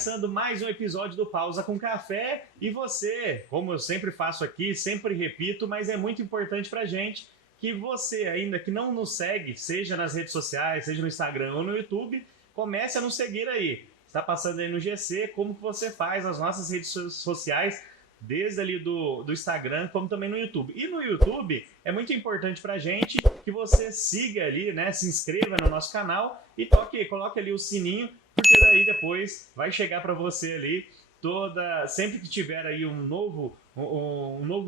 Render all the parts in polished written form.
começando mais um episódio do Pausa com Café. E você, como eu sempre faço aqui, sempre repito, mas é muito importante pra gente que você ainda que não nos segue, seja nas redes sociais, seja no Instagram ou no YouTube, comece a nos seguir aí. Está passando aí no GC, como que você faz nas nossas redes sociais, desde ali do Instagram, como também no YouTube. E no YouTube é muito importante pra gente que você siga ali, né? Se inscreva no nosso canal e coloque ali o sininho, porque daí depois vai chegar para você ali sempre que tiver aí um novo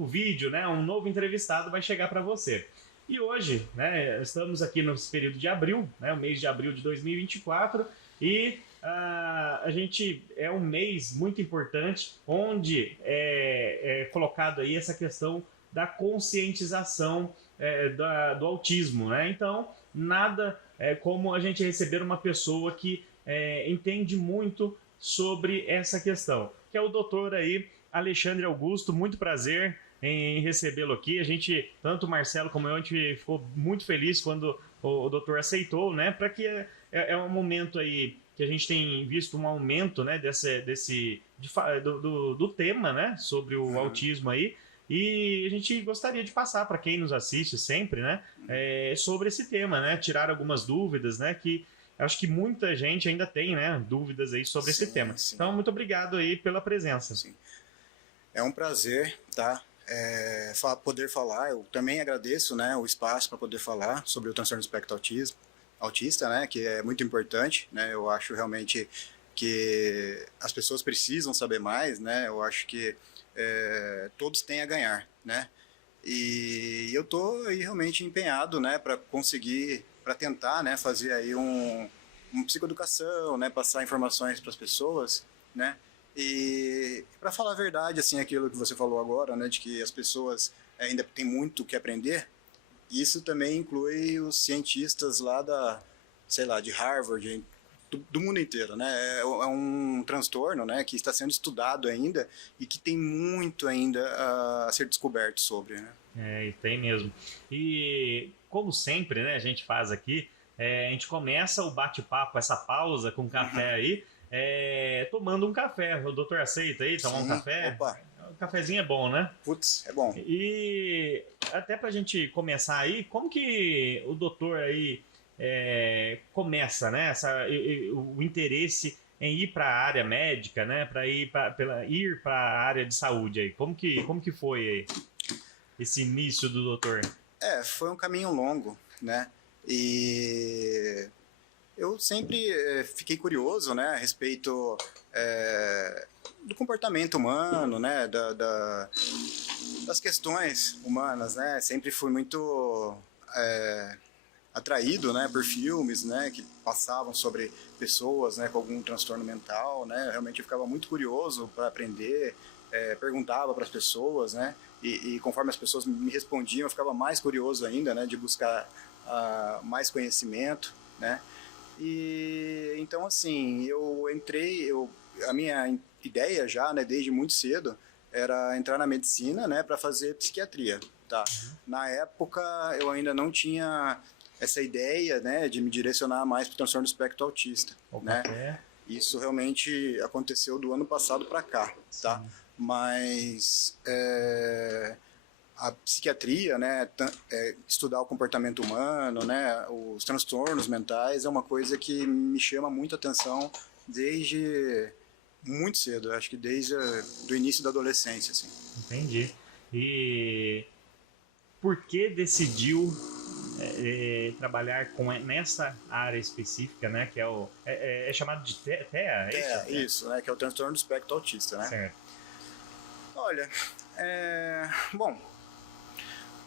vídeo, né? Um novo entrevistado vai chegar para você. E hoje, né, estamos aqui no período de abril, né, o mês de abril de 2024, e a gente é um mês muito importante, onde é colocado aí essa questão da conscientização do autismo, né? Então, nada como a gente receber uma pessoa que entende muito sobre essa questão, que é o doutor aí, Alexandre Augusto. Muito prazer em recebê-lo aqui. A gente, tanto o Marcelo como eu, a gente ficou muito feliz quando o doutor aceitou, né? Para que é um momento aí que a gente tem visto um aumento, né, do tema, né, sobre o autismo aí, e a gente gostaria de passar para quem nos assiste sempre, né, sobre esse tema, né, tirar algumas dúvidas, né, que acho que muita gente ainda tem, né, dúvidas aí sobre esse tema. Sim. Então, muito obrigado aí pela presença. Sim. É um prazer, tá? Poder falar. Eu também agradeço, né, o espaço para poder falar sobre o transtorno do espectro autista, né, que é muito importante, né? Eu acho realmente que as pessoas precisam saber mais, né? Eu acho que todos têm a ganhar, né? E eu tô aí realmente empenhado, né, para tentar, né, fazer aí uma psicoeducação, né, passar informações para as pessoas, né? E para falar a verdade, assim, aquilo que você falou agora, né, de que as pessoas ainda têm muito que aprender, isso também inclui os cientistas lá sei lá, de Harvard, do mundo inteiro, né? É um transtorno, né, que está sendo estudado ainda e que tem muito ainda a ser descoberto sobre, né? E tem mesmo. E como sempre, né, a gente faz aqui, a gente começa o bate-papo, essa pausa com café aí, tomando um café. O doutor aceita aí tomar um Sim, café? opa, O cafezinho é bom, né? putz, é bom. E até pra gente começar aí, como que o doutor aí começa, né, o interesse em ir para a área médica, né, para ir para a área de saúde aí? Como que foi aí esse início do doutor? Foi um caminho longo, né? E eu sempre fiquei curioso, né, a respeito do comportamento humano, né, das questões humanas, né? Sempre fui muito atraído, né, por filmes, né, que passavam sobre pessoas, né, com algum transtorno mental, né? Realmente eu ficava muito curioso para aprender, perguntava para as pessoas, né? E conforme as pessoas me respondiam, eu ficava mais curioso ainda, né, de buscar mais conhecimento, né? E então, assim, a minha ideia já, né, desde muito cedo, era entrar na medicina, né, para fazer psiquiatria, tá? Na época, eu ainda não tinha essa ideia, né, de me direcionar mais para o transtorno do espectro autista, né? Café. Isso realmente aconteceu do ano passado para cá, tá? Sim. Mas a psiquiatria, né, estudar o comportamento humano, né, os transtornos mentais é uma coisa que me chama muita atenção desde muito cedo, acho que desde o início da adolescência, assim. Entendi. E por que decidiu trabalhar nessa área específica, né, que é chamado de TEA, é isso? Isso, né, que é o transtorno do espectro autista, né? Certo. Olha, bom,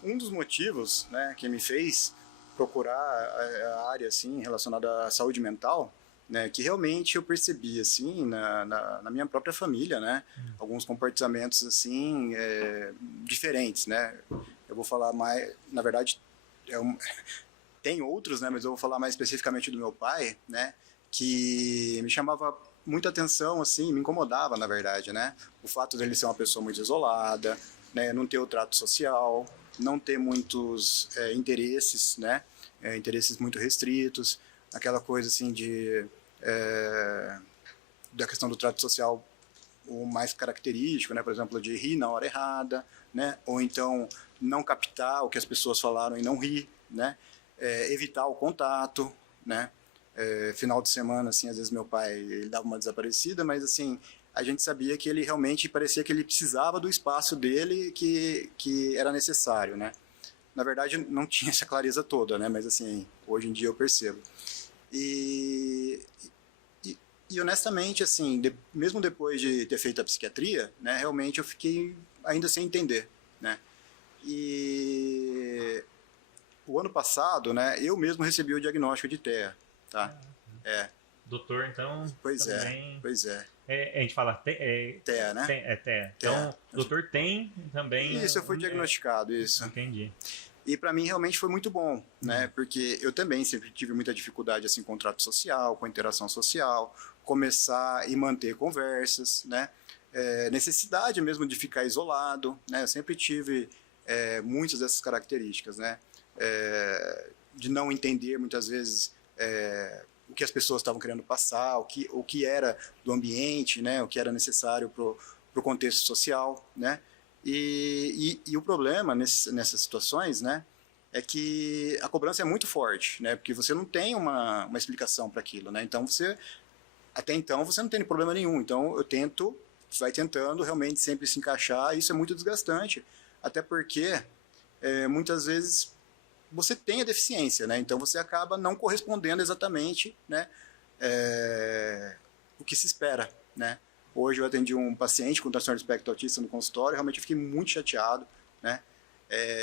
um dos motivos, né, que me fez procurar a área assim relacionada à saúde mental, né, que realmente eu percebi assim na minha própria família, né, alguns comportamentos assim diferentes, né. Eu vou falar mais, na verdade, tem outros, né, mas eu vou falar mais especificamente do meu pai, né, que me chamava muita atenção, assim, me incomodava, na verdade, né, o fato dele ser uma pessoa muito isolada, né, não ter o trato social, não ter muitos interesses, né, interesses muito restritos, aquela coisa assim de da questão do trato social o mais característico, né? Por exemplo, de rir na hora errada, né? Ou então não captar o que as pessoas falaram e não rir, né? Evitar o contato, né? Final de semana, assim, às vezes meu pai ele dava uma desaparecida, mas assim a gente sabia que ele realmente parecia que ele precisava do espaço dele que era necessário, né? Na verdade não tinha essa clareza toda, né? Mas assim hoje em dia eu percebo. E honestamente, assim, mesmo depois de ter feito a psiquiatria, né, realmente eu fiquei ainda sem entender, né? E o ano passado, né, eu mesmo recebi o diagnóstico de TEA, tá? Doutor, então, Pois também... Pois é. A gente fala TEA, né? TEA. Então, o doutor tem também... Isso, eu fui diagnosticado, isso. Entendi. E para mim realmente foi muito bom, né? Porque eu também sempre tive muita dificuldade assim com o trato social, com a interação social, começar e manter conversas, né? Necessidade mesmo de ficar isolado, né? Eu sempre tive muitas dessas características, né? De não entender muitas vezes o que as pessoas estavam querendo passar, o que era do ambiente, né? O que era necessário pro contexto social, né? E o problema nessas situações, né, é que a cobrança é muito forte, né, porque você não tem uma explicação para aquilo, né, então até então você não tem problema nenhum, então vai tentando realmente sempre se encaixar, e isso é muito desgastante, até porque muitas vezes você tem a deficiência, né, então você acaba não correspondendo exatamente, né, o que se espera, né. Hoje eu atendi um paciente com transtorno de espectro autista no consultório, realmente eu fiquei muito chateado, né?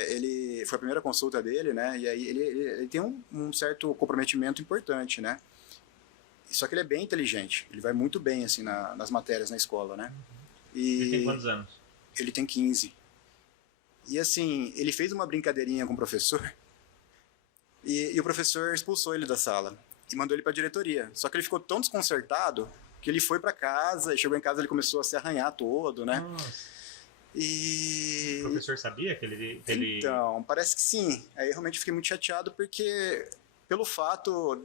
Ele foi a primeira consulta dele, né? E aí ele tem um certo comprometimento importante, né? Só que ele é bem inteligente, ele vai muito bem assim nas matérias na escola, né? Ele tem quantos anos? Ele tem 15. E assim, ele fez uma brincadeirinha com o professor e o professor expulsou ele da sala e mandou ele para a diretoria. Só que ele ficou tão desconcertado que ele foi para casa, e chegou em casa ele começou a se arranhar todo, né? Nossa. E... O professor sabia que ele... Então, parece que sim. Aí eu realmente fiquei muito chateado porque, pelo fato,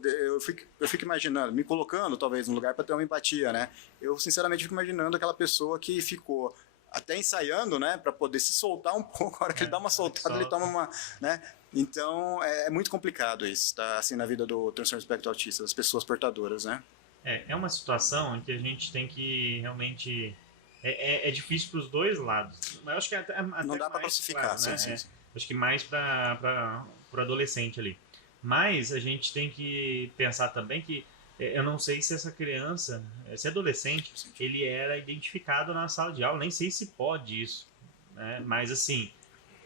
eu fico imaginando, me colocando talvez no lugar para ter uma empatia, né? Eu sinceramente fico imaginando aquela pessoa que ficou até ensaiando, né, para poder se soltar um pouco. A hora que ele dá uma soltada, ele toma uma, né? Então, é muito complicado isso, tá? Assim, na vida do transtorno espectro autista, das pessoas portadoras, né? É uma situação em que a gente tem que realmente... É difícil para os dois lados. Mas eu acho que até não dá para classificar, claro, né? sim. Acho que mais para o adolescente ali. Mas a gente tem que pensar também que eu não sei se essa criança, esse adolescente, ele era identificado na sala de aula. Nem sei se pode isso, né? Mas assim,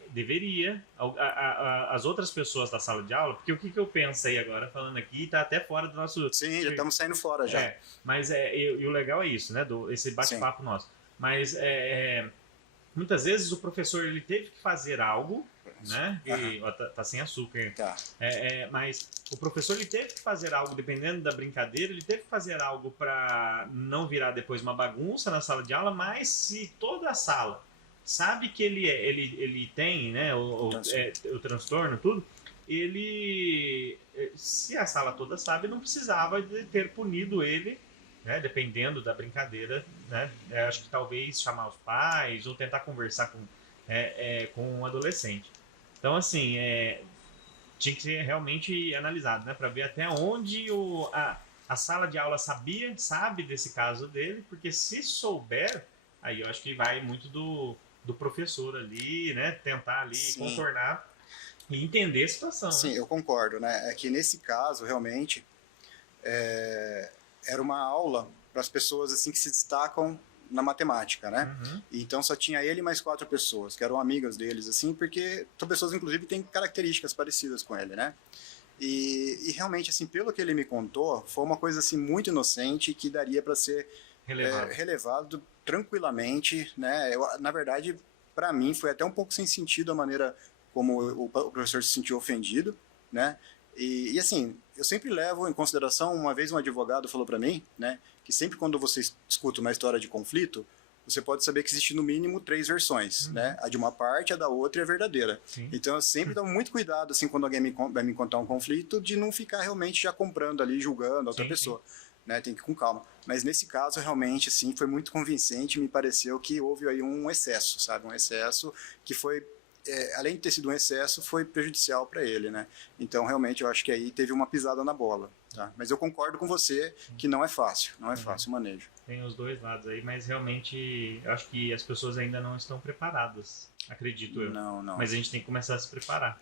deveria. As outras pessoas da sala de aula, porque o que eu penso aí agora, falando aqui, está até fora do nosso... Sim, já estamos saindo fora já. Mas e o legal é isso, né? Esse bate-papo nosso. Mas muitas vezes o professor ele teve que fazer algo, né? Tá sem açúcar. Tá. Mas o professor ele teve que fazer algo, dependendo da brincadeira, ele teve que fazer algo para não virar depois uma bagunça na sala de aula, mas se toda a sala sabe que ele tem, né, o transtorno, tudo, se a sala toda sabe, não precisava de ter punido ele, né, dependendo da brincadeira, né, acho que talvez chamar os pais ou tentar conversar com um adolescente. Então, assim, tinha que ser realmente analisado, né, para ver até onde a sala de aula sabe desse caso dele, porque se souber, aí eu acho que vai muito do professor ali, né, tentar ali contornar e entender a situação. Sim, né? Eu concordo, né, é que nesse caso, realmente, era uma aula para as pessoas assim que se destacam na matemática, né? Uhum. Então só tinha ele e mais 4 pessoas, que eram amigas deles, assim, porque são pessoas, inclusive, que têm características parecidas com ele, né? E realmente, assim, pelo que ele me contou, foi uma coisa, assim, muito inocente que daria para ser relevado tranquilamente, né? Na verdade, para mim, foi até um pouco sem sentido a maneira como o professor se sentiu ofendido, né? E assim, eu sempre levo em consideração, uma vez um advogado falou para mim, né, que sempre quando você escuta uma história de conflito, você pode saber que existe no mínimo 3 versões, né? A de uma parte, a da outra e a verdadeira. Sim. Então eu sempre tomo muito cuidado, assim, quando alguém vai me contar um conflito, de não ficar realmente já comprando ali, julgando a outra pessoa. né? Tem que ir com calma. Mas nesse caso, realmente, assim, foi muito convincente. Me pareceu que houve aí um excesso, sabe? Um excesso que foi, além de ter sido um excesso, foi prejudicial para ele, né? Então, realmente, eu acho que aí teve uma pisada na bola, tá? Mas eu concordo com você que não é fácil, não é fácil o manejo. Tem os dois lados aí, mas realmente eu acho que as pessoas ainda não estão preparadas, acredito eu. Não, não. Mas a gente tem que começar a se preparar.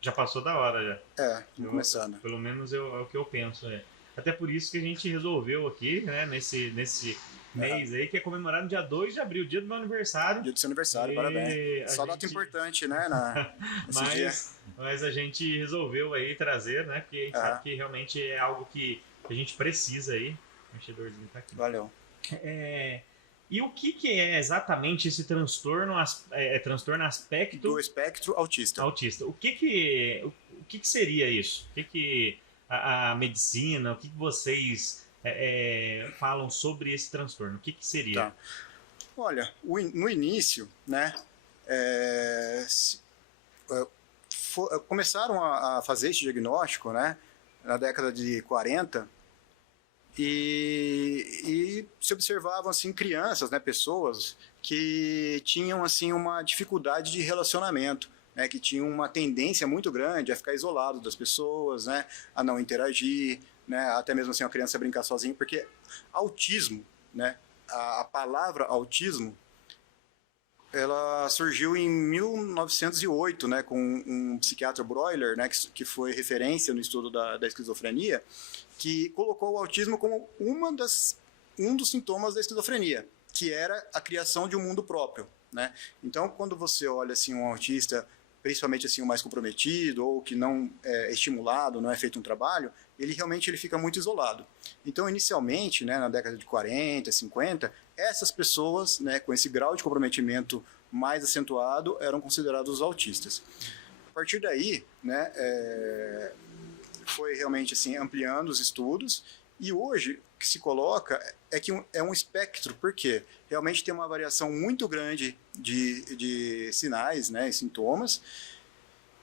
Já passou da hora já. Vamos começar, né? Pelo menos é o que eu penso. Até por isso que a gente resolveu aqui, né, nesse mês aí, que é comemorado no dia 2 de abril, dia do meu aniversário. Dia do seu aniversário, parabéns. Só data importante, né? Mas a gente resolveu aí trazer, né? Porque a gente sabe que realmente é algo que a gente precisa aí. O mexedorzinho tá aqui. Valeu. E o que é exatamente esse transtorno, transtorno aspecto... Do espectro autista. O que seria isso? O que a medicina, o que vocês falam sobre esse transtorno? O que seria? Tá. Olha, no início, né, começaram a fazer esse diagnóstico, né, na década de 40, e se observavam assim crianças, né, pessoas que tinham assim uma dificuldade de relacionamento, né, que tinham uma tendência muito grande a ficar isolado das pessoas, né, a não interagir, né, até mesmo assim a criança brincar sozinha, porque autismo, né, a palavra autismo, ela surgiu em 1908, né, com um psiquiatra Breuer, né, que foi referência no estudo da esquizofrenia, que colocou o autismo como um dos sintomas da esquizofrenia, que era a criação de um mundo próprio, né? Então, quando você olha assim um autista, principalmente assim o mais comprometido ou que não é estimulado, não é feito um trabalho, ele fica muito isolado. Então, inicialmente, né, na década de 40, 50, essas pessoas, né, com esse grau de comprometimento mais acentuado eram considerados autistas. A partir daí, né, foi realmente assim ampliando os estudos, e hoje o que se coloca é que é um espectro, porque realmente tem uma variação muito grande de sinais, né, e sintomas,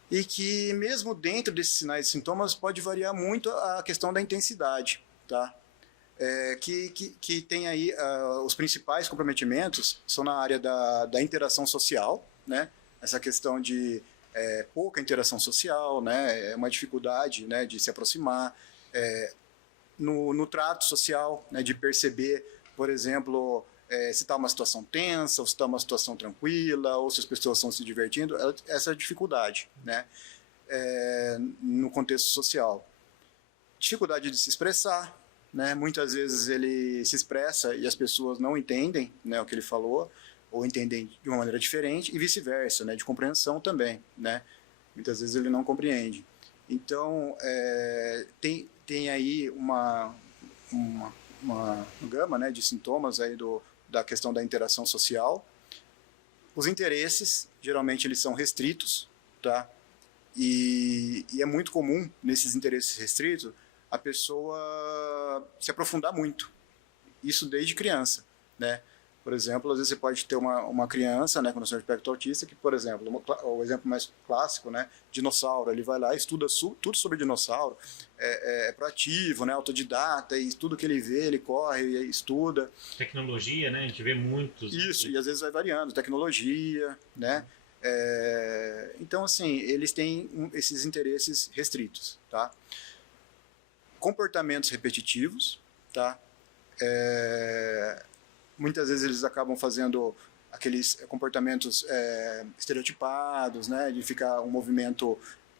e que mesmo dentro desses sinais e sintomas pode variar muito a questão da intensidade, tá? Que tem aí os principais comprometimentos são na área da interação social, né? Essa questão de pouca interação social, né? Uma dificuldade, né, de se aproximar, no trato social, né, de perceber, por exemplo, se está uma situação tensa, ou se está uma situação tranquila, ou se as pessoas estão se divertindo, essa dificuldade, né, no contexto social. Dificuldade de se expressar, né, muitas vezes ele se expressa e as pessoas não entendem, né, o que ele falou, ou entendem de uma maneira diferente, e vice-versa, né, de compreensão também, né, muitas vezes ele não compreende. Então, tem aí uma gama, né, de sintomas aí da questão da interação social. Os interesses, geralmente, eles são restritos, tá? E é muito comum, nesses interesses restritos, a pessoa se aprofundar muito. Isso desde criança, né? Por exemplo, às vezes você pode ter uma criança, né, com transtorno de espectro autista, que, por exemplo, o exemplo mais clássico, né, dinossauro, ele vai lá e estuda tudo sobre dinossauro, é proativo, né, autodidata, e tudo que ele vê, ele corre, estuda. Tecnologia, né, a gente vê muitos. Isso, e às vezes vai variando, tecnologia, né, então, assim, eles têm esses interesses restritos, tá? Comportamentos repetitivos, tá? Muitas vezes eles acabam fazendo aqueles comportamentos estereotipados, né, de ficar um movimento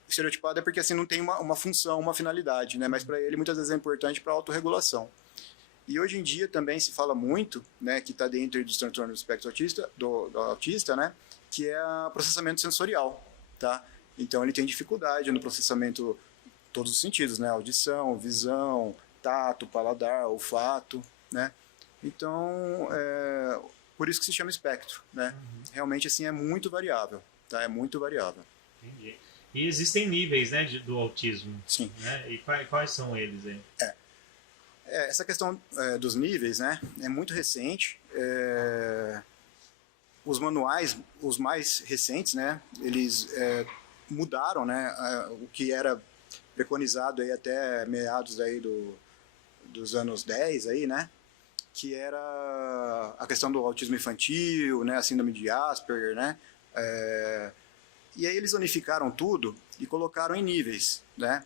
estereotipado, é porque assim não tem uma função, uma finalidade, né, mas para ele muitas vezes é importante para a autorregulação. E hoje em dia também se fala muito, né, que está dentro dos transtornos do espectro autista, do autista, né, que é o processamento sensorial, tá? Então ele tem dificuldade no processamento todos os sentidos, né, audição, visão, tato, paladar, olfato, né? Então, por isso que se chama espectro, né? Realmente, assim, é muito variável, tá? É muito variável. Entendi. E existem níveis, né, do autismo. Sim. Né? E quais são eles aí? Essa questão dos níveis, né, é muito recente. Os manuais, os mais recentes, né, eles mudaram, né, o que era preconizado aí até meados aí dos anos 10 aí, né? Que era a questão do autismo infantil, né? A síndrome de Asperger, né? E aí eles unificaram tudo e colocaram em níveis, né?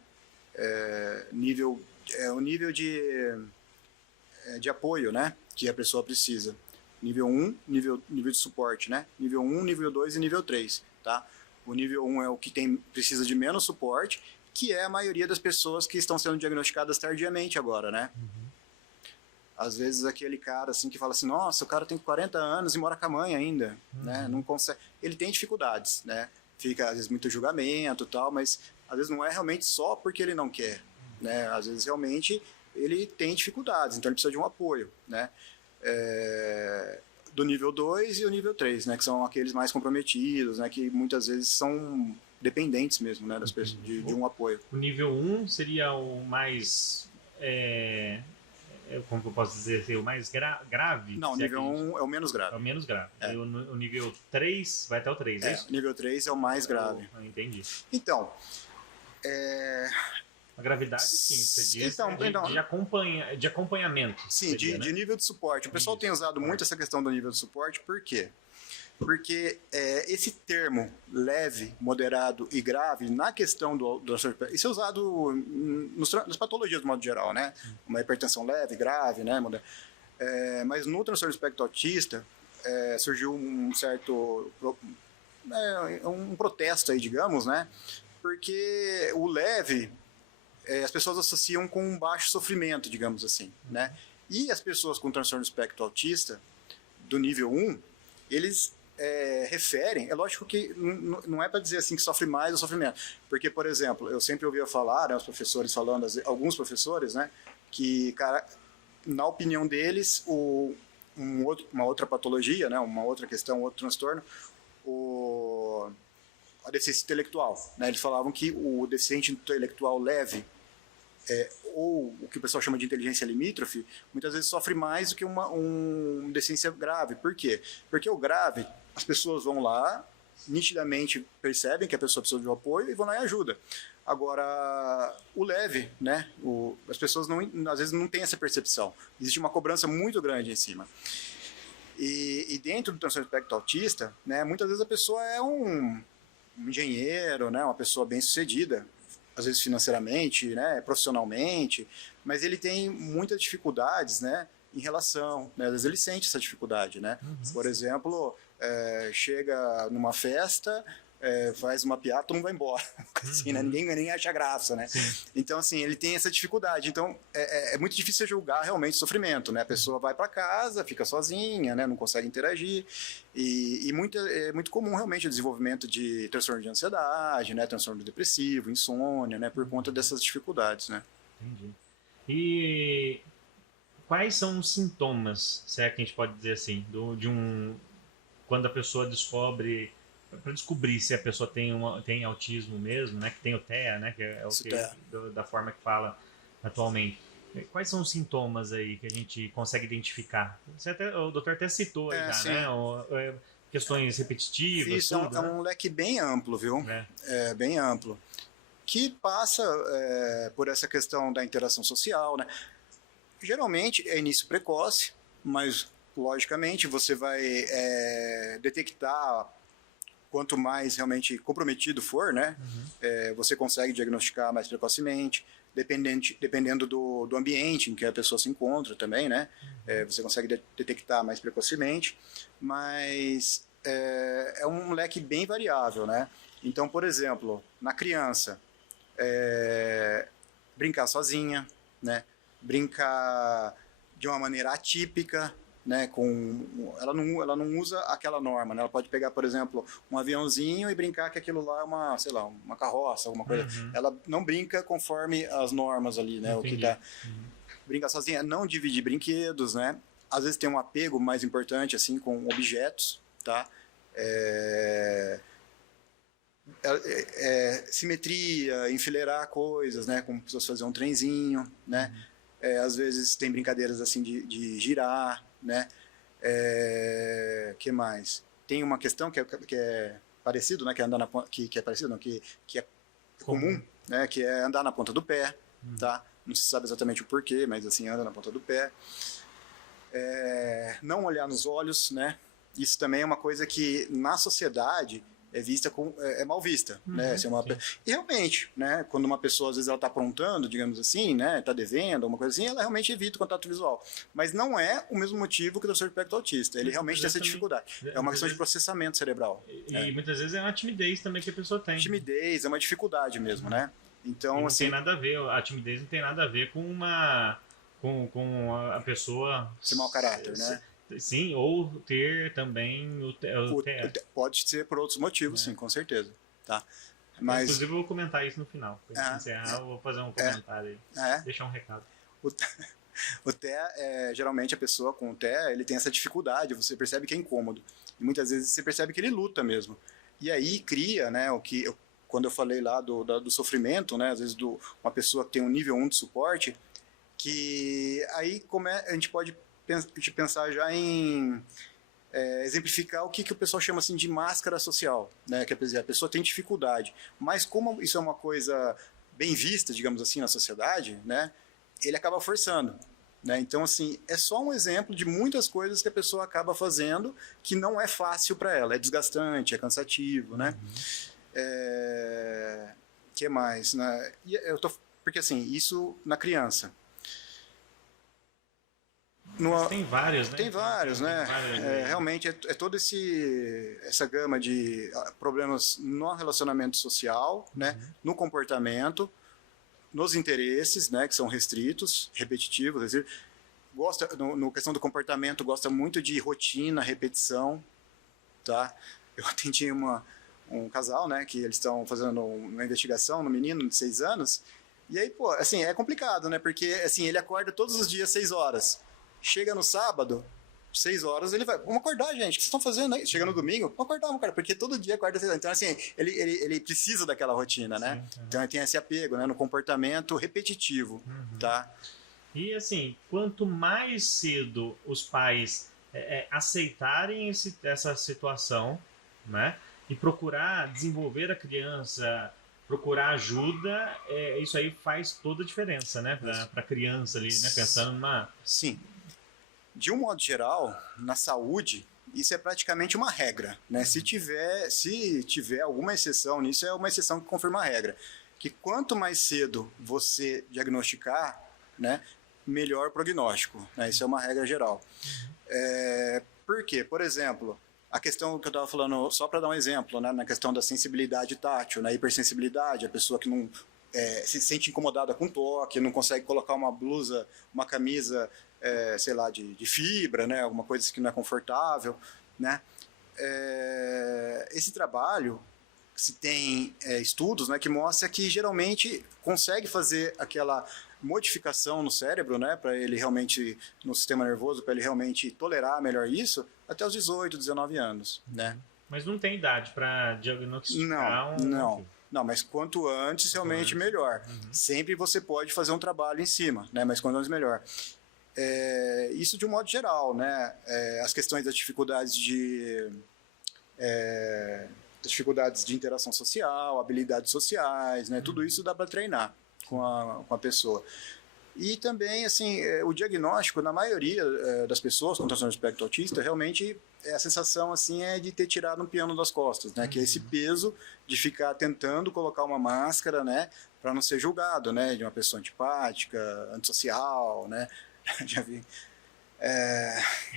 O nível de apoio, né? Que a pessoa precisa. Nível 1, nível de suporte, né? Nível 1, nível 2 e nível 3, tá? O nível 1 é o que precisa de menos suporte, que é a maioria das pessoas que estão sendo diagnosticadas tardiamente agora, né? Às vezes aquele cara assim que fala assim, nossa, o cara tem 40 anos e mora com a mãe ainda, né? Não consegue. Ele tem dificuldades, né? Fica às vezes muito julgamento e tal, mas às vezes não é realmente só porque ele não quer, né? Às vezes realmente ele tem dificuldades, então ele precisa de um apoio, né? Do nível 2 e o nível 3, né? Que são aqueles mais comprometidos, né? Que muitas vezes são dependentes mesmo, né? Das pessoas, de um apoio. O nível 1 seria o mais... como eu posso dizer assim, o mais grave? Não, o nível 1 é o menos grave. É o menos grave. E o nível 3 vai até o 3, é isso? O nível 3 é o mais grave. Entendi. Então, a gravidade, sim, você diz então, de acompanhamento. Sim, seria, de nível de suporte. O pessoal tem usado muito essa questão do nível de suporte, por quê? Porque esse termo leve, moderado e grave, na questão do isso é usado nas patologias do modo geral, né? Uma hipertensão leve, grave, né? Mas no transtorno do espectro autista surgiu um certo um protesto aí, digamos, né? Porque o leve as pessoas associam com um baixo sofrimento, digamos assim, né? E as pessoas com transtorno do espectro autista do nível 1, eles referem, é lógico que não é para dizer assim que sofre mais ou sofre menos, porque, por exemplo, eu sempre ouvia falar, né, os professores falando, alguns professores, né, que, cara, na opinião deles, uma outra patologia, né, uma outra questão, outro transtorno, a deficiência intelectual, né, eles falavam que o deficiente intelectual leve ou o que o pessoal chama de inteligência limítrofe, muitas vezes sofre mais do que uma deficiência grave. Por quê? Porque o grave, as pessoas vão lá, nitidamente percebem que a pessoa precisa de um apoio e vão lá e ajudam. Agora, o leve, né? As pessoas às vezes não têm essa percepção. Existe uma cobrança muito grande em cima. E dentro do transtorno do espectro autista, né, muitas vezes a pessoa é um engenheiro, né, uma pessoa bem-sucedida, às vezes financeiramente, né, profissionalmente, mas ele tem muitas dificuldades, né, em relação, né, às vezes ele sente essa dificuldade, né. Por exemplo, chega numa festa, faz uma piada, todo mundo vai embora, assim, né, ninguém nem acha graça, né. Sim. Então, assim, ele tem essa dificuldade. Então, é muito difícil julgar realmente o sofrimento, né. A pessoa vai para casa, fica sozinha, né, não consegue interagir, e é muito comum realmente o desenvolvimento de transtorno de ansiedade, né, transtorno depressivo, insônia, né, por conta dessas dificuldades, né. Entendi. E quais são os sintomas, se é que a gente pode dizer assim, quando a pessoa descobre, para descobrir se a pessoa tem autismo mesmo, né, que tem o TEA, né, que é da forma que fala atualmente. Quais são os sintomas aí que a gente consegue identificar? O doutor até citou aí já, né? Questões repetitivas. Isso tudo, é um leque bem amplo, viu? Bem amplo. Que passa por essa questão da interação social, né? Geralmente é início precoce, mas logicamente você vai detectar quanto mais realmente comprometido for, né? Você consegue diagnosticar mais precocemente. Dependendo do ambiente em que a pessoa se encontra também, né? Você consegue detectar mais precocemente, mas é um leque bem variável, né? Então, por exemplo, na criança, brincar sozinha, né? Brincar de uma maneira atípica, né, ela não usa aquela norma, né? Ela pode pegar, por exemplo, um aviãozinho e brincar que aquilo lá é uma carroça, alguma coisa. Ela não brinca conforme as normas ali, né? Entendi. O que tá. Brincar sozinha, não dividir brinquedos, né? Às vezes tem um apego mais importante, assim, com objetos, tá? Simetria, enfileirar coisas, né? Como pessoas fazer um trenzinho, né? Às vezes tem brincadeiras assim de girar, né? Que mais? Tem uma questão que é parecido, né? Que é andar que é parecido, não, que é comum, né? Que é andar na ponta do pé, tá? não se sabe exatamente o porquê, mas assim, anda na ponta do pé. Não olhar nos olhos, né? Isso também é uma coisa que na sociedade é vista é mal vista, né? Assim, e realmente, né? Quando uma pessoa às vezes ela está aprontando, digamos assim, né? Está devendo, alguma coisa assim, ela realmente evita o contato visual. Mas não é o mesmo motivo que o transtorno do espectro autista. Ele realmente tem essa dificuldade. É uma questão de processamento cerebral. E muitas vezes é uma timidez também que a pessoa tem. Timidez é uma dificuldade mesmo, né? Então, não assim, tem nada a ver, a timidez não tem nada a ver com a pessoa ser mau caráter, né? Sim, ou ter também pode ser por outros motivos, sim, com certeza. Tá? Mas, inclusive, eu vou comentar isso no final. Para encerrar, eu vou fazer um comentário aí. Deixar um recado. O TEA, geralmente a pessoa com o TEA, ele tem essa dificuldade, você percebe que é incômodo. E muitas vezes você percebe que ele luta mesmo. E aí cria, né, quando eu falei lá do sofrimento, né, às vezes uma pessoa que tem um nível 1 de suporte, que aí a gente pode pensar já em exemplificar o que o pessoal chama assim de máscara social, né? Quer dizer, a pessoa tem dificuldade, mas como isso é uma coisa bem vista, digamos assim, na sociedade, né? Ele acaba forçando, né? Então, assim, é só um exemplo de muitas coisas que a pessoa acaba fazendo que não é fácil para ela, é desgastante, é cansativo, né? Que mais, né? Porque assim, isso na criança. Tem vários, né? Tem vários, né? Realmente é toda essa gama de problemas no relacionamento social, né? No comportamento, nos interesses, né? Que são restritos, repetitivos. Quer dizer, no questão do comportamento, gosta muito de rotina, repetição, tá? Eu atendi um casal, né? Que eles estão fazendo uma investigação no menino de 6 anos. E aí, pô, assim, é complicado, né? Porque, assim, ele acorda todos os dias 6 horas. Chega no sábado, 6 horas, ele vai, vamos acordar, gente, o que vocês estão fazendo aí? Chega no domingo, vamos acordar, porque todo dia acorda 6 horas. Então, assim, ele precisa daquela rotina, né? Sim, Então, ele tem esse apego, né, no comportamento repetitivo, tá? E, assim, quanto mais cedo os pais aceitarem essa situação, né, e procurar desenvolver a criança, procurar ajuda, isso aí faz toda a diferença, né, para a criança ali, né, pensando numa... Sim. De um modo geral, na saúde, isso é praticamente uma regra, né? Se tiver alguma exceção nisso, é uma exceção que confirma a regra. Que quanto mais cedo você diagnosticar, né, melhor o prognóstico, né? Isso é uma regra geral. Por quê? Por exemplo, a questão que eu estava falando, só para dar um exemplo, né, na questão da sensibilidade tátil, na hipersensibilidade, a pessoa que não se sente incomodada com toque, não consegue colocar uma blusa, uma camisa, sei lá, de fibra, né, alguma coisa que não é confortável, né? Esse trabalho, se tem estudos, né, que mostra que geralmente consegue fazer aquela modificação no cérebro, né, para ele realmente, no sistema nervoso, para ele realmente tolerar melhor isso, até os 18, 19 anos, né? Mas não tem idade para diagnosticar Não, mas quanto antes, realmente melhor. Sempre você pode fazer um trabalho em cima, né, mas quanto antes melhor. Isso de um modo geral, né? As questões das dificuldades de interação social, habilidades sociais, né? Tudo isso dá para treinar com a pessoa. E também, assim, o diagnóstico, na maioria das pessoas com transtorno do espectro autista, realmente a sensação, assim, é de ter tirado um piano das costas, né? Que é esse peso de ficar tentando colocar uma máscara, né? Para não ser julgado, né? De uma pessoa antipática, antissocial, né? Já vi.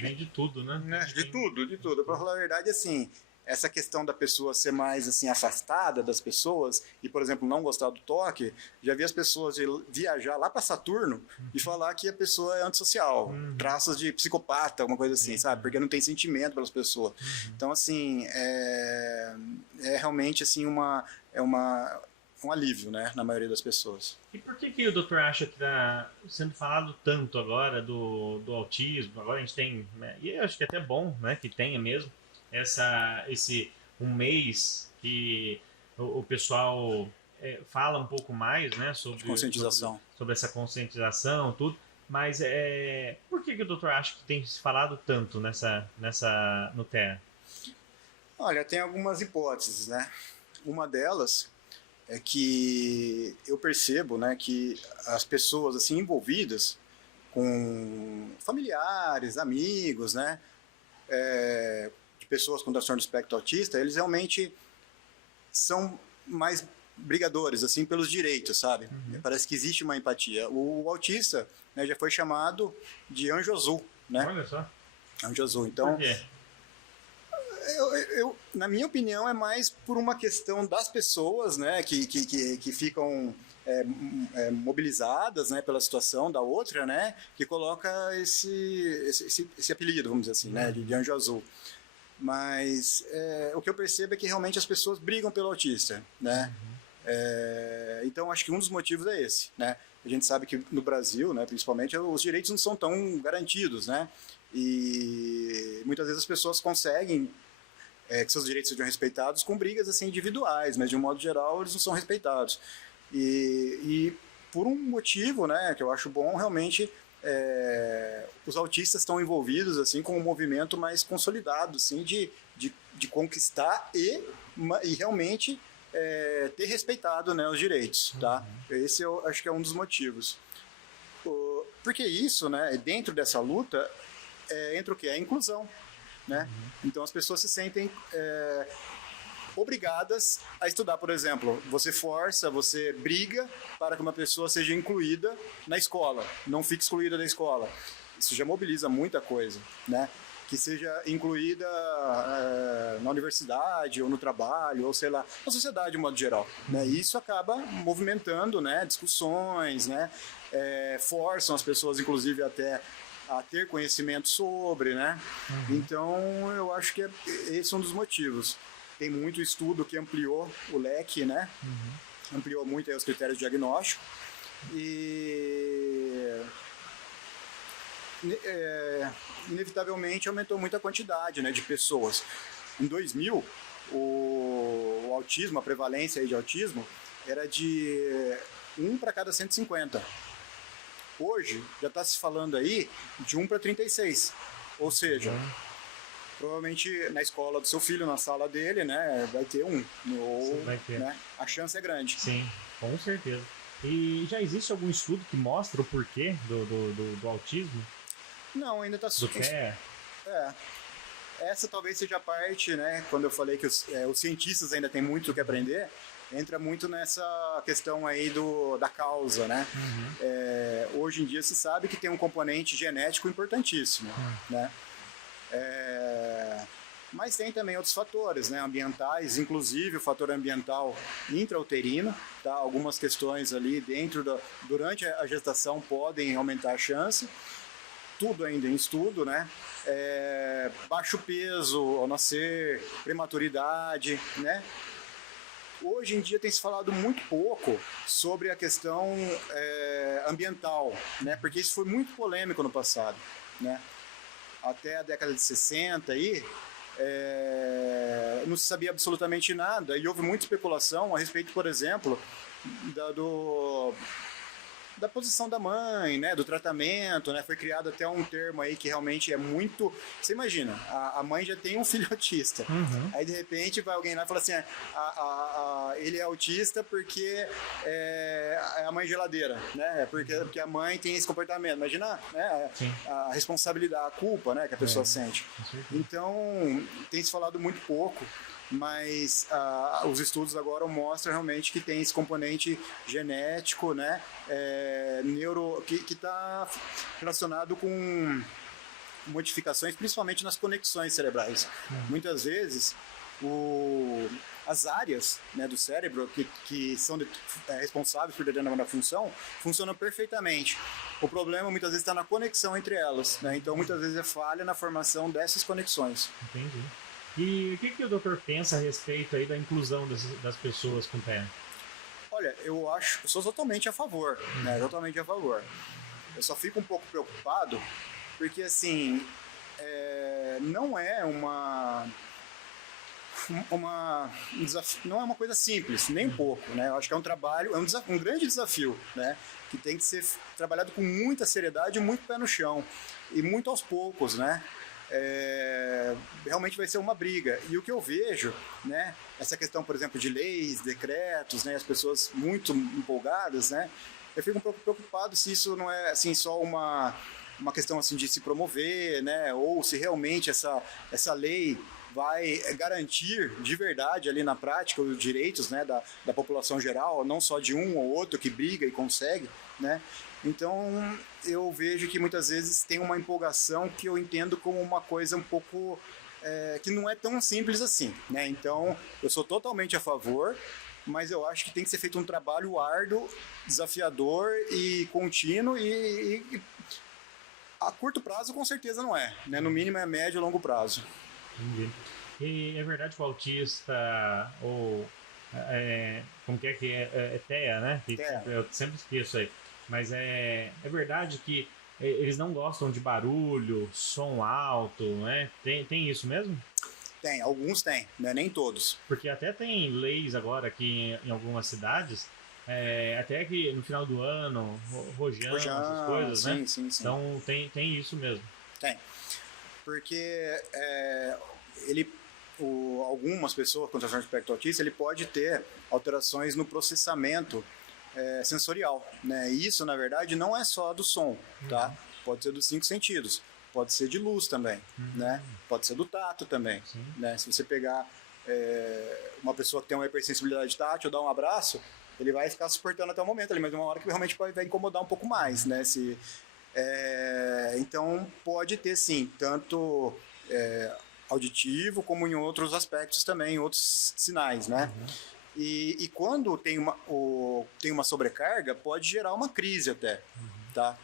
Vem de tudo, né? De tudo. Para falar a verdade, assim, essa questão da pessoa ser mais assim afastada das pessoas e, por exemplo, não gostar do toque, já vi as pessoas viajar lá para Saturno e falar que a pessoa é antissocial, traços de psicopata, alguma coisa assim, sabe? Porque não tem sentimento pelas pessoas. Então, assim, é realmente assim um alívio, né, na maioria das pessoas. E por que o doutor acha que está sendo falado tanto agora do autismo? Agora a gente tem, né, e eu acho que é até bom, né, que tenha mesmo um mês que o pessoal fala um pouco mais, né, sobre conscientização, sobre essa conscientização, tudo. Mas por que o doutor acha que tem se falado tanto no TEA? Olha, tem algumas hipóteses, né? Uma delas é que eu percebo, né, que as pessoas assim envolvidas com familiares, amigos, né, de pessoas com transtorno do espectro autista, eles realmente são mais brigadores assim pelos direitos, sabe? Parece que existe uma empatia. O autista, né, já foi chamado de anjo azul, né? Olha só. Anjo azul. Então, Por quê? na minha opinião, é mais por uma questão das pessoas, né, que ficam mobilizadas, né, pela situação da outra, né, que coloca esse apelido, vamos dizer assim, né, de anjo azul. Mas o que eu percebo é que realmente as pessoas brigam pelo autista, né? Então acho que um dos motivos é esse, né? A gente sabe que no Brasil, né, principalmente, os direitos não são tão garantidos, né? E muitas vezes as pessoas conseguem que seus direitos sejam respeitados com brigas assim individuais, mas de um modo geral eles não são respeitados. E por um motivo, né, que eu acho bom, realmente os autistas estão envolvidos assim com um movimento mais consolidado, assim, de conquistar e realmente ter respeitado, né, os direitos, tá? Esse eu acho que é um dos motivos. Porque isso, né, dentro dessa luta, entra o quê? A inclusão, né? Então as pessoas se sentem obrigadas a estudar, por exemplo. Você força, você briga para que uma pessoa seja incluída na escola, não fique excluída da escola. Isso já mobiliza muita coisa, né? Que seja incluída na universidade, ou no trabalho, ou sei lá, na sociedade de modo geral, né? E isso acaba movimentando, né, discussões, né? Forçam as pessoas, inclusive, até a ter conhecimento sobre, né? Então, eu acho que esse é um dos motivos. Tem muito estudo que ampliou o leque, né? Ampliou muito aí os critérios de diagnóstico. E inevitavelmente aumentou muito a quantidade, né, de pessoas. Em 2000, o autismo, a prevalência aí de autismo, era de 1 para cada 150. Hoje, já está se falando aí de 1 para 36. Ou seja, provavelmente na escola do seu filho, na sala dele, né, vai ter um. Ou, vai ter. Né, a chance é grande. Sim, com certeza. E já existe algum estudo que mostra o porquê do autismo? Não, ainda está... Do que é? Essa talvez seja a parte, né, quando eu falei que os cientistas ainda têm muito o que aprender, entra muito nessa questão aí da causa, né? Hoje em dia se sabe que tem um componente genético importantíssimo, né? Mas tem também outros fatores, né, ambientais, inclusive o fator ambiental intrauterino, tá? Algumas questões ali durante a gestação podem aumentar a chance. Tudo ainda em estudo, né? Baixo peso ao nascer, prematuridade, né? Hoje em dia tem se falado muito pouco sobre a questão ambiental, né? Porque isso foi muito polêmico no passado, né? Até a década de 60 aí, não se sabia absolutamente nada e houve muita especulação a respeito, por exemplo, da posição da mãe, né, do tratamento, né, foi criado até um termo aí que realmente é muito... Você imagina, a mãe já tem um filho autista, aí de repente vai alguém lá e fala assim, ele é autista porque é a mãe geladeira, né, porque a mãe tem esse comportamento. Imagina, né, a responsabilidade, a culpa, né, que a pessoa sente. Então, tem se falado muito pouco, mas os estudos agora mostram realmente que tem esse componente genético, né, que está relacionado com modificações, principalmente nas conexões cerebrais. Muitas vezes, as áreas, né, do cérebro que são responsáveis por determinada função funcionam perfeitamente. O problema muitas vezes está na conexão entre elas, né? Então muitas vezes é falha na formação dessas conexões. Entendi. E o que o doutor pensa a respeito aí da inclusão das pessoas com TEA? Olha, eu sou totalmente a favor, né? Totalmente a favor. Eu só fico um pouco preocupado porque, assim, não é não é uma coisa simples, nem um pouco, né? Eu acho que é um trabalho, um grande desafio, né? Que tem que ser trabalhado com muita seriedade e muito pé no chão, e muito aos poucos, né? realmente vai ser uma briga. E o que eu vejo, né, essa questão, por exemplo, de leis, decretos, né, as pessoas muito empolgadas, né, eu fico um pouco preocupado se isso não é assim, só uma questão assim, de se promover, né, ou se realmente essa lei vai garantir de verdade ali na prática os direitos, né, da população geral, não só de um ou outro que briga e consegue, né? Então eu vejo que muitas vezes tem uma empolgação que eu entendo como uma coisa um pouco que não é tão simples assim, né? Então eu sou totalmente a favor, mas eu acho que tem que ser feito um trabalho árduo, desafiador e contínuo e a curto prazo com certeza não é, né? No mínimo é médio e longo prazo. Entendi. E é verdade que o autista, ou como que é TEA, né? TEA. Eu sempre esqueço aí. Mas é verdade que eles não gostam de barulho, som alto, né? Tem isso mesmo? Tem, alguns tem, né? Nem todos. Porque até tem leis agora aqui em algumas cidades, até que no final do ano, rojão, essas coisas, sim, né? Sim. Então tem isso mesmo. Tem. Porque algumas pessoas com transtorno de espectro autista, ele pode ter alterações no processamento sensorial, né? E isso, na verdade, não é só do som, tá? Pode ser dos 5 sentidos, pode ser de luz também, né? Pode ser do tato também, né? Se você pegar uma pessoa que tem uma hipersensibilidade tátil, dar um abraço, ele vai ficar suportando até o momento ali, mas uma hora que realmente vai incomodar um pouco mais, né? Então pode ter sim, tanto auditivo como em outros aspectos também, em outros sinais, né? E quando tem uma sobrecarga, pode gerar uma crise até, tá?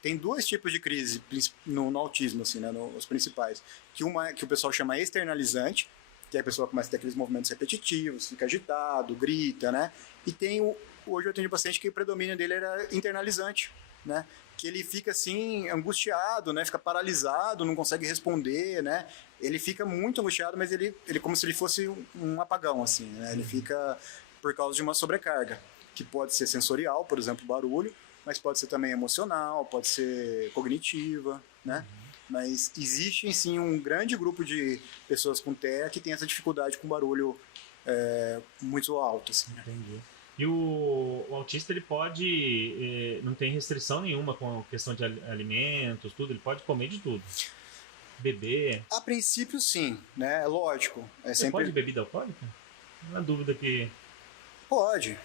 Tem dois tipos de crise no autismo, assim, né, os principais. Uma que o pessoal chama externalizante, que a pessoa começa a ter aqueles movimentos repetitivos, fica agitado, grita, né? E tem hoje eu tenho um paciente que o predomínio dele era internalizante, né? Que ele fica assim, angustiado, né? Fica paralisado, não consegue responder, né? Ele fica muito angustiado, mas ele como se ele fosse um apagão, assim, né? Ele fica por causa de uma sobrecarga, que pode ser sensorial, por exemplo, barulho, mas pode ser também emocional, pode ser cognitiva, né? Mas existe, sim, um grande grupo de pessoas com TEA que tem essa dificuldade com barulho muito alto, assim. Entendi. E o autista, ele pode, não tem restrição nenhuma com a questão de alimentos, tudo, ele pode comer de tudo. Beber. A princípio, sim, né? Lógico. Você pode bebida alcoólica? Não há dúvida que... Pode.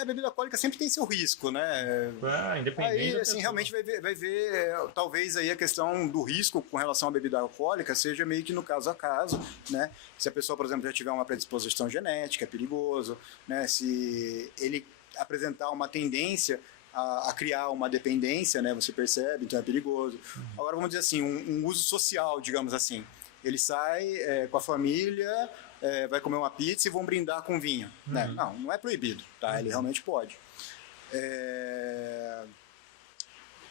A bebida alcoólica sempre tem seu risco, né? Independente. Aí, assim, realmente vai ver, talvez aí a questão do risco com relação à bebida alcoólica seja meio que no caso a caso, né? Se a pessoa, por exemplo, já tiver uma predisposição genética, é perigoso, né? Se ele apresentar uma tendência a criar uma dependência, né? Você percebe, então é perigoso. Agora, vamos dizer assim, um uso social, digamos assim. Ele sai com a família, vai comer uma pizza e vão brindar com vinho. Né? Não é proibido, tá? Ele realmente pode.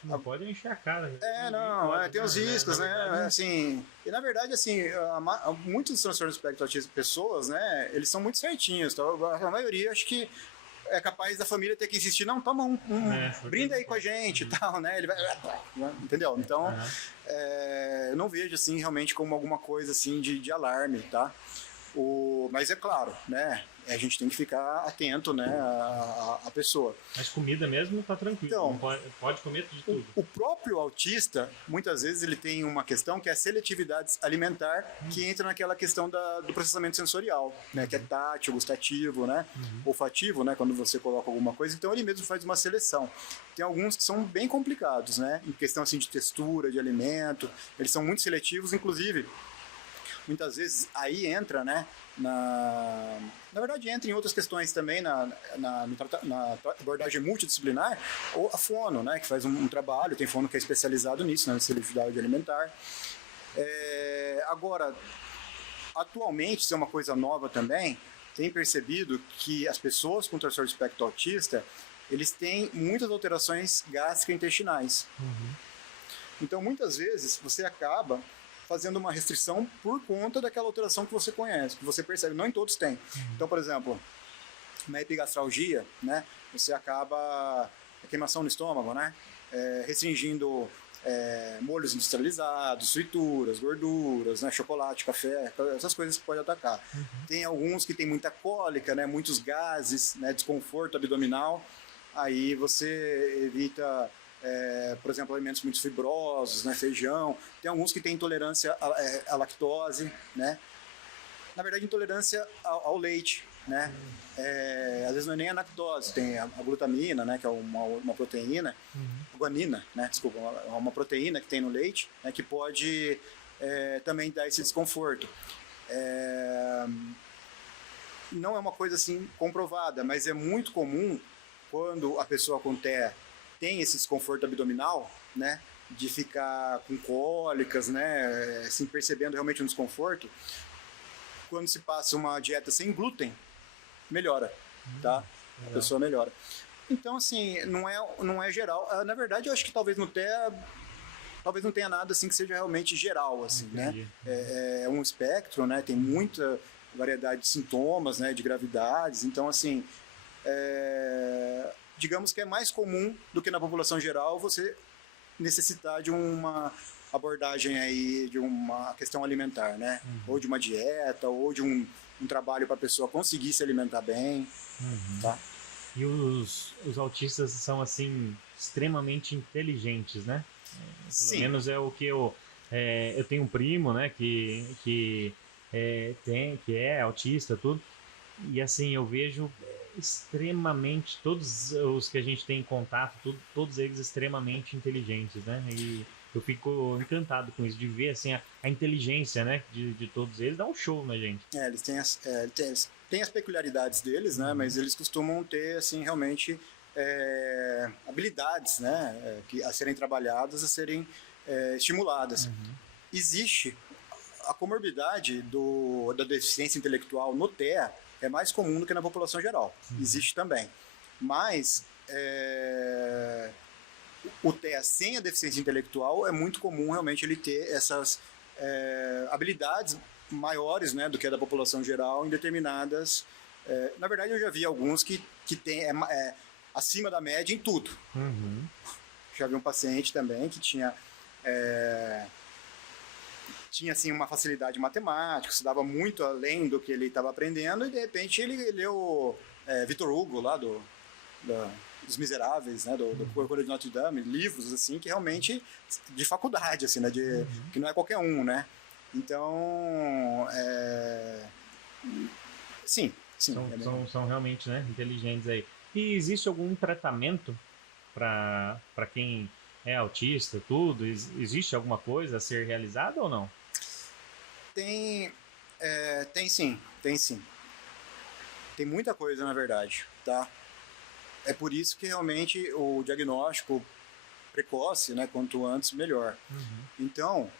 Não pode encher a cara. Né? Tem os riscos, né? Assim, e na verdade, assim, muitos transtornos do espectro autista, pessoas, né? Eles são muito certinhos. Tá? A maioria, acho que é capaz da família ter que insistir, não, toma brinda aí com a gente e tal, né? Ele vai, entendeu? Então, eu não vejo, assim, realmente como alguma coisa, assim, de alarme, tá? Mas é claro, né? A gente tem que ficar atento, né, a pessoa. Mas comida mesmo tá tranquilo, então, pode comer de tudo. O próprio autista, muitas vezes, ele tem uma questão que é a seletividade alimentar, que entra naquela questão do processamento sensorial, né, que é tátil, gustativo, né, olfativo, né, quando você coloca alguma coisa. Então, ele mesmo faz uma seleção. Tem alguns que são bem complicados, né, em questão assim, de textura, de alimento. Eles são muito seletivos, inclusive... Muitas vezes aí entra, né, na verdade entra em outras questões também na abordagem multidisciplinar, ou a fono, né, que faz um trabalho, tem fono que é especializado nisso, na seletividade alimentar. Agora, atualmente, isso é uma coisa nova também, tem percebido que as pessoas com transtorno de espectro autista, eles têm muitas alterações gástrico-intestinais. Então, muitas vezes, você acaba fazendo uma restrição por conta daquela alteração que você conhece, que você percebe. Não em todos tem. Então, por exemplo, na epigastralgia, né, você acaba a queimação no estômago, né, restringindo molhos industrializados, frituras, gorduras, né, chocolate, café, essas coisas que pode atacar. Tem alguns que tem muita cólica, né, muitos gases, né, desconforto abdominal, aí você evita, por exemplo, alimentos muito fibrosos, né, feijão. Tem alguns que têm intolerância à lactose, né, na verdade intolerância ao leite, né, às vezes não é nem a lactose, tem a glutamina, né, que é uma proteína, guanina, né, desculpa, uma proteína que tem no leite, né, que pode também dar esse desconforto. Não é uma coisa assim comprovada, mas é muito comum quando a pessoa com TEA tem esse desconforto abdominal, né, de ficar com cólicas, né, assim, percebendo realmente um desconforto. Quando se passa uma dieta sem glúten, melhora, tá? A pessoa melhora. Então, assim, não é geral. Na verdade, eu acho que talvez não tenha nada assim que seja realmente geral, assim, né? É um espectro, né? Tem muita variedade de sintomas, né? De gravidades. Então, assim, digamos que é mais comum do que na população geral você necessitar de uma abordagem aí de uma questão alimentar, né? Ou de uma dieta, ou de um trabalho para a pessoa conseguir se alimentar bem, tá? E os autistas são, assim, extremamente inteligentes, né? Pelo menos é o que eu tenho um primo, né, que é autista, tudo, e assim, eu vejo extremamente, todos os que a gente tem em contato, todos eles extremamente inteligentes, né? E eu fico encantado com isso, de ver assim, a inteligência, né, de todos eles. Dá um show, né, gente? Eles têm as peculiaridades deles, né, mas eles costumam ter, assim, realmente habilidades, né, a serem trabalhadas, a serem estimuladas. Existe a comorbidade da deficiência intelectual no TEA, é mais comum do que na população geral. Existe também. Mas o TEA sem a deficiência intelectual é muito comum realmente ele ter essas habilidades maiores, né, do que a da população geral em determinadas... na verdade, eu já vi alguns que tem acima da média em tudo. Já vi um paciente também que tinha assim, uma facilidade matemática, estudava muito além do que ele estava aprendendo, e de repente ele leu Victor Hugo, lá dos Miseráveis, né, do Corcunda de Notre Dame, livros assim que realmente de faculdade, assim, né, que não é qualquer um, né? Então, sim. São realmente, né, inteligentes aí. E existe algum tratamento para quem é autista, tudo? Existe alguma coisa a ser realizada ou não? Tem sim. Tem muita coisa, na verdade, tá? É por isso que realmente o diagnóstico precoce, né, quanto antes, melhor. Então,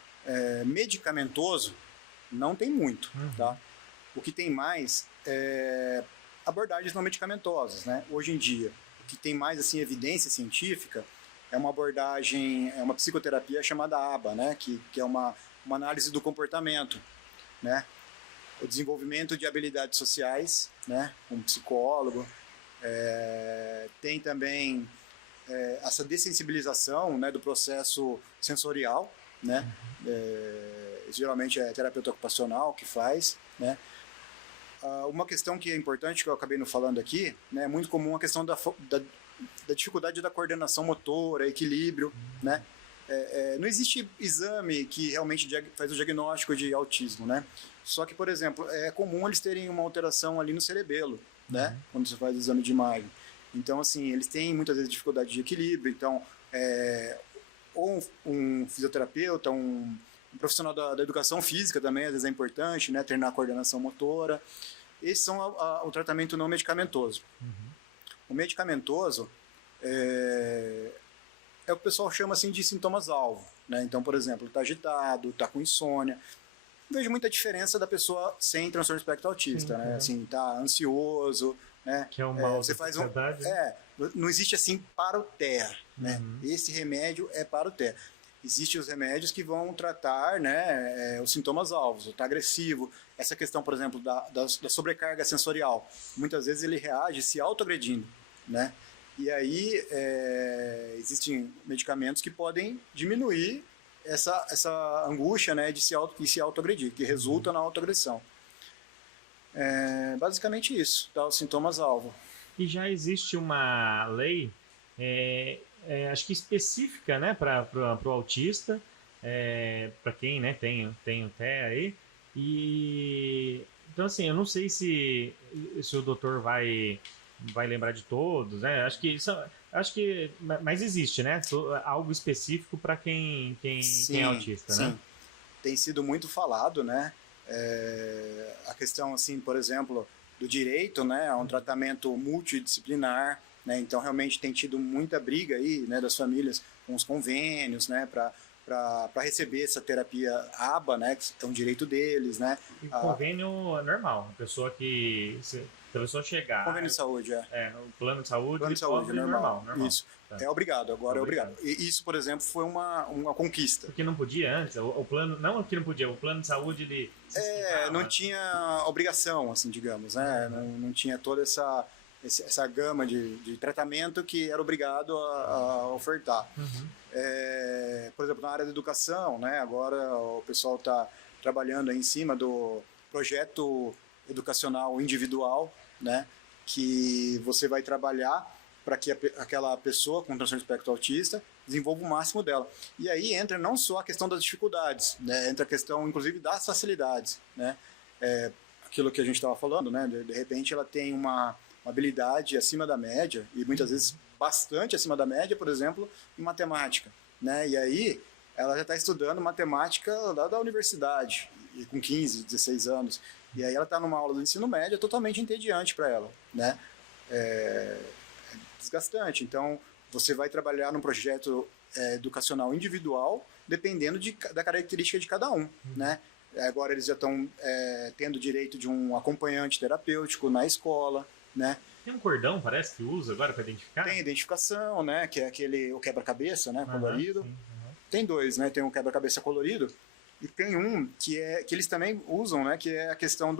medicamentoso não tem muito, tá? O que tem mais é abordagens não medicamentosas, né? Hoje em dia, o que tem mais assim evidência científica é uma abordagem, é uma psicoterapia chamada ABA, né? Que é uma análise do comportamento, né? O desenvolvimento de habilidades sociais, né? Um psicólogo. Tem também essa dessensibilização, né, do processo sensorial, né? Geralmente é terapeuta ocupacional que faz, né? Uma questão que é importante, que eu acabei não falando aqui, né, é muito comum a questão da dificuldade da coordenação motora, equilíbrio, né? Não existe exame que realmente faz o diagnóstico de autismo, né? Só que, por exemplo, é comum eles terem uma alteração ali no cerebelo, né? Quando você faz o exame de imagem. Então, assim, eles têm muitas vezes dificuldade de equilíbrio. Então, ou um fisioterapeuta, um profissional da educação física também, às vezes é importante, né? Treinar a coordenação motora. Esses são o tratamento não medicamentoso. O medicamentoso é o que o pessoal chama assim de sintomas-alvo, né? Então, por exemplo, está agitado, está com insônia. Não vejo muita diferença da pessoa sem transtorno espectro autista, né? Assim, tá ansioso, né? Que é um mal você da faz sociedade. não existe assim para o TEA, né? Esse remédio é para o TEA. Existem os remédios que vão tratar, né, os sintomas alvos, está agressivo. Essa questão, por exemplo, da sobrecarga sensorial. Muitas vezes ele reage se autoagredindo, né? E aí existem medicamentos que podem diminuir essa angústia, né, de se autoagredir, que resulta na autoagressão. Basicamente isso, tá? Os sintomas-alvo. E já existe uma lei, acho que específica, né, para o autista, para quem, né, tem o TEA aí. E então, assim, eu não sei se o doutor vai lembrar de todos, né? Acho que, mas existe, né? Algo específico para quem é autista, sim. Né? Tem sido muito falado, né? A questão, assim, por exemplo, do direito, né, a um tratamento multidisciplinar, né? Então realmente tem tido muita briga aí, né, das famílias com os convênios, né, para receber essa terapia ABA, né, que é um direito deles, né? E convênio normal, a pessoa chegar. Convênio de saúde, o plano de saúde. Plano de saúde, normal. Isso. Tá. É obrigado, agora é obrigado. E isso, por exemplo, foi uma conquista. Porque não podia antes, o plano, não que não podia, o plano de saúde ele não tinha obrigação, assim, digamos, né? Não tinha toda essa gama de tratamento que era obrigado a ofertar. Uhum. Por exemplo, na área da educação, né? Agora o pessoal está trabalhando aí em cima do projeto educacional individual, né? Que você vai trabalhar para que aquela pessoa com transtorno de espectro autista desenvolva o máximo dela. E aí entra não só a questão das dificuldades, né? Entra a questão, inclusive, das facilidades, né? Aquilo que a gente estava falando, né? De repente ela tem uma habilidade acima da média, e muitas vezes bastante acima da média, por exemplo, em matemática, né? E aí ela já está estudando matemática lá da universidade, e com 15, 16 anos. E aí ela está numa aula do ensino médio totalmente entediante para ela, né? Desgastante. Então, você vai trabalhar num projeto educacional individual, dependendo da característica de cada um, né? Agora eles já estão tendo direito de um acompanhante terapêutico na escola, né? Tem um cordão, parece, que usa agora para identificar? Tem identificação, né? Que é o quebra-cabeça, né? Colorido. Sim, Tem dois, né? Tem um quebra-cabeça colorido e tem um que eles também usam, né? Que é a questão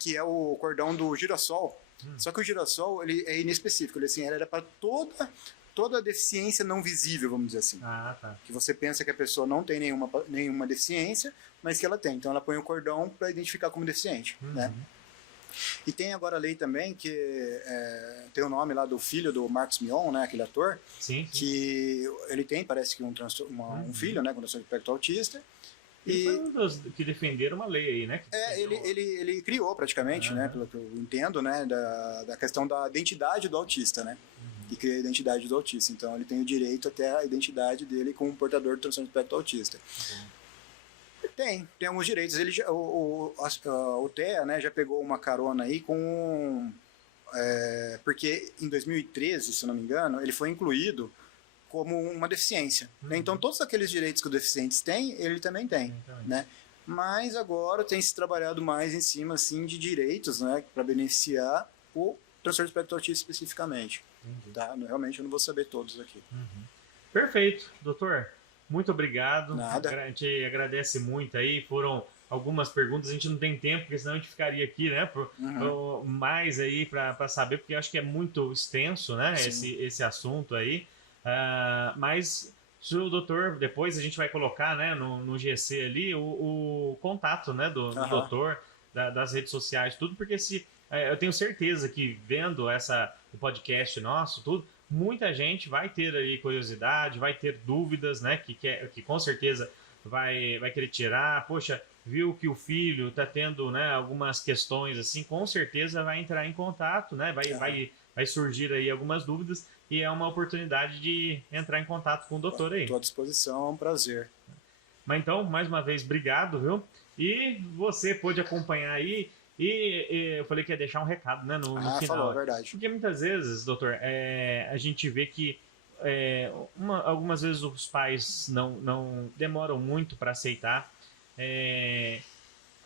que é o cordão do girassol. Só que o girassol, ele é inespecífico. Ele era para toda deficiência não visível, vamos dizer assim. Ah, tá. Que você pensa que a pessoa não tem nenhuma deficiência, mas que ela tem. Então ela põe o cordão para identificar como deficiente, né? E tem agora a lei também que tem o nome lá do filho do Marcos Mion, né, aquele ator, sim. Que ele tem, parece que um filho, né, com transtorno de espectro autista. E foi um dos que defenderam uma lei aí, né? Ele criou praticamente, né, pelo que eu entendo, né, da questão da identidade do autista, né? Que cria a identidade do autista. Então ele tem o direito até a identidade dele como portador de transtorno de espectro autista. Tem alguns direitos. O TEA, né, já pegou uma carona aí com... porque em 2013, se não me engano, ele foi incluído como uma deficiência. Né? Então, todos aqueles direitos que os deficientes têm, ele também tem. Né? Mas agora tem se trabalhado mais em cima assim, de direitos, né, para beneficiar o transtorno de espectro autista especificamente. Tá? Realmente eu não vou saber todos aqui. Perfeito, doutor. Muito obrigado. Nada. A gente agradece muito aí. Foram algumas perguntas, a gente não tem tempo, porque senão a gente ficaria aqui, né? Mais aí para saber, porque eu acho que é muito extenso, né? Esse assunto aí. Mas se o doutor, depois a gente vai colocar, né, no GC ali o contato, né, do doutor, das redes sociais, tudo, porque eu tenho certeza que vendo o podcast nosso, tudo, muita gente vai ter aí curiosidade, vai ter dúvidas, né? Que com certeza vai querer tirar. Poxa, viu que o filho está tendo, né, algumas questões assim, com certeza vai entrar em contato, né? Vai surgir aí algumas dúvidas e é uma oportunidade de entrar em contato com o doutor aí. Estou à disposição, é um prazer. Mas então, mais uma vez, obrigado, viu? E você pode acompanhar aí. E eu falei que ia deixar um recado, né, no final. Falou, é verdade. Porque muitas vezes, doutor, a gente vê que algumas vezes os pais não demoram muito para aceitar.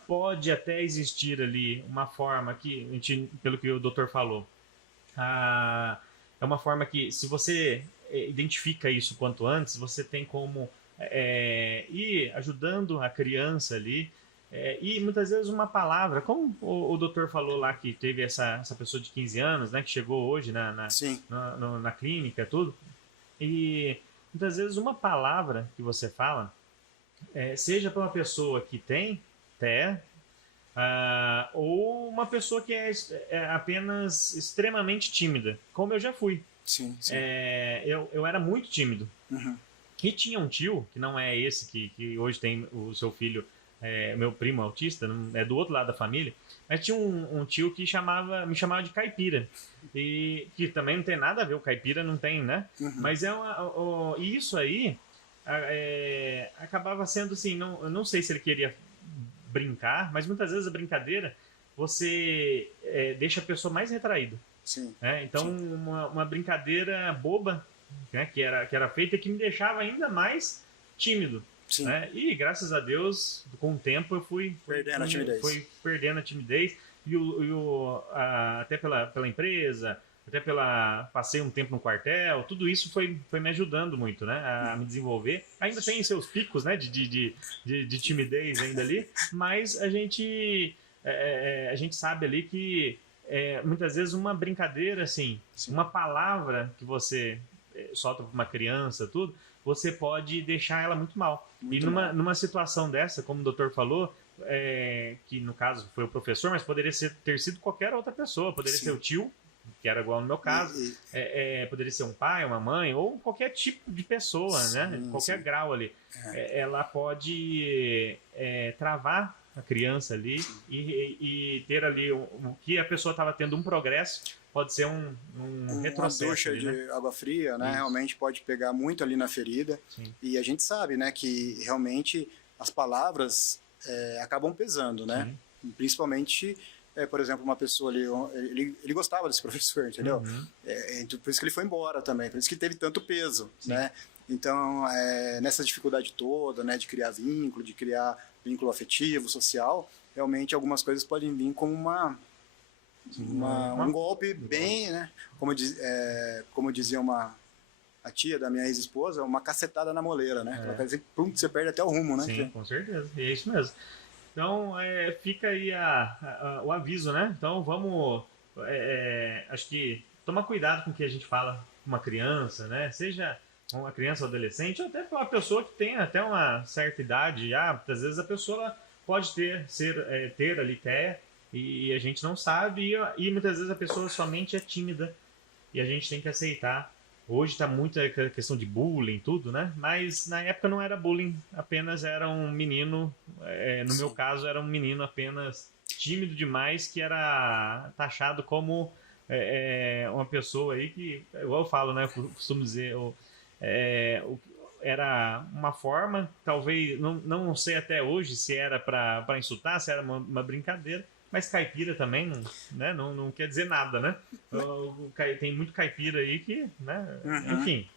Pode até existir ali uma forma que, pelo que o doutor falou, é uma forma que, se você identifica isso quanto antes, você tem como ir ajudando a criança ali E muitas vezes uma palavra, como o doutor falou lá que teve essa pessoa de 15 anos, né, que chegou hoje na clínica, tudo, e muitas vezes uma palavra que você fala, seja para uma pessoa que tem TEA, ou uma pessoa que é apenas extremamente tímida, como eu já fui. Sim. Eu era muito tímido. Uhum. E tinha um tio, que não é esse que hoje tem o seu filho, meu primo autista, é do outro lado da família, mas tinha um tio que me chamava de caipira. E que também não tem nada a ver, o caipira não tem, né? Uhum. Mas e isso aí acabava sendo assim, eu não sei se ele queria brincar, mas muitas vezes a brincadeira você deixa a pessoa mais retraída. Sim. Então, Sim. Uma brincadeira boba, né, que era feita, que me deixava ainda mais tímido. Né? E graças a Deus, com o tempo, eu fui perdendo a timidez. Até pela empresa, passei um tempo no quartel, tudo isso foi me ajudando muito, né, a me desenvolver. Ainda tem seus picos, né, de timidez ainda ali, mas a gente sabe ali que muitas vezes uma brincadeira, assim, uma palavra que você solta para uma criança, tudo, você pode deixar ela muito mal. Numa situação dessa, como o doutor falou, que no caso foi o professor, mas poderia ter sido qualquer outra pessoa, poderia ser o tio, que era igual no meu caso, poderia ser um pai, uma mãe, ou qualquer tipo de pessoa, né? Qualquer grau ali. Ela pode travar a criança ali e ter ali o que a pessoa estava tendo um progresso, pode ser um retrocesso. Uma ducha de água fria, né? Realmente pode pegar muito ali na ferida. Sim. E a gente sabe, né, que realmente as palavras acabam pesando, né? Sim. Principalmente, por exemplo, uma pessoa ali, ele gostava desse professor, entendeu? Uhum. Por isso que ele foi embora também, por isso que teve tanto peso, Sim. né? Então, nessa dificuldade toda, né, de criar vínculo afetivo, social, realmente algumas coisas podem vir como um golpe bem, né? Como dizia a tia da minha ex-esposa, uma cacetada na moleira, né? Ela quer dizer que você perde até o rumo, né? Sim, com certeza. É isso mesmo. Então, fica aí o aviso, né? Então, vamos, acho que, tomar cuidado com o que a gente fala com uma criança, né? Seja uma criança ou adolescente, ou até para uma pessoa que tem até uma certa idade, às vezes a pessoa ela pode ter ali TEA, e a gente não sabe, e muitas vezes a pessoa somente é tímida, e a gente tem que aceitar. Hoje está muito a questão de bullying, tudo, né? Mas na época não era bullying, apenas era um menino, no meu caso era um menino apenas tímido demais, que era taxado como uma pessoa aí que, igual eu falo, né? Eu costumo dizer, era uma forma, talvez, não sei até hoje se era para insultar, se era uma brincadeira, mas caipira também não quer dizer nada, né? Tem muito caipira aí que, né? Uhum. Enfim.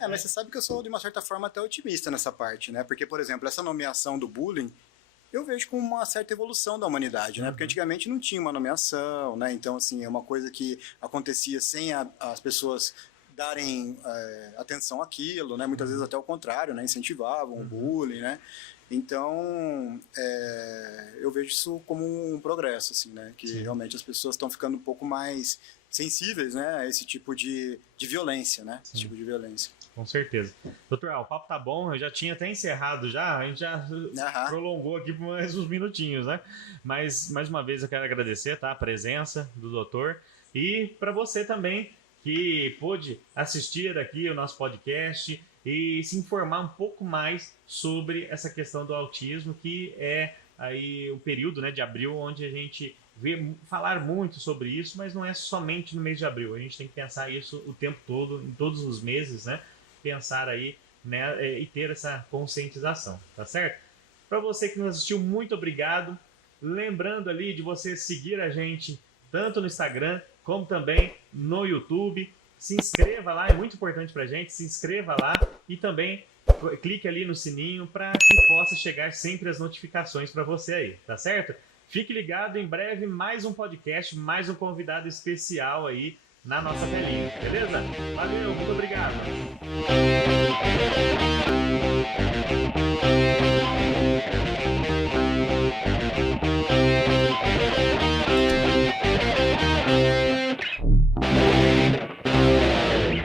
Mas você sabe que eu sou, de uma certa forma, até otimista nessa parte, né? Porque, por exemplo, essa nomeação do bullying, eu vejo como uma certa evolução da humanidade, né? Porque antigamente não tinha uma nomeação, né? Então, assim, é uma coisa que acontecia sem as pessoas darem atenção àquilo, né? Muitas vezes até o contrário, né? Incentivavam o bullying, né? Então, eu vejo isso como um progresso, assim, né? Que realmente as pessoas estão ficando um pouco mais sensíveis, né? A esse tipo de violência, né? Esse tipo de violência. Com certeza. Doutor, o papo tá bom, eu já tinha até encerrado já, a gente já prolongou aqui por mais uns minutinhos, né? Mas, mais uma vez, eu quero agradecer, tá? A presença do doutor e para você também que pôde assistir aqui o nosso podcast e se informar um pouco mais sobre essa questão do autismo, que é aí o período, né, de abril, onde a gente vê falar muito sobre isso, mas não é somente no mês de abril. A gente tem que pensar isso o tempo todo, em todos os meses, né? Pensar aí, né, e ter essa conscientização, tá certo? Para você que nos assistiu, muito obrigado. Lembrando ali de você seguir a gente tanto no Instagram como também no YouTube. Se inscreva lá, é muito importante pra gente, se inscreva lá e também clique ali no sininho para que possa chegar sempre as notificações para você aí, tá certo? Fique ligado, em breve mais um podcast, mais um convidado especial aí na nossa telinha, beleza? Valeu, muito obrigado!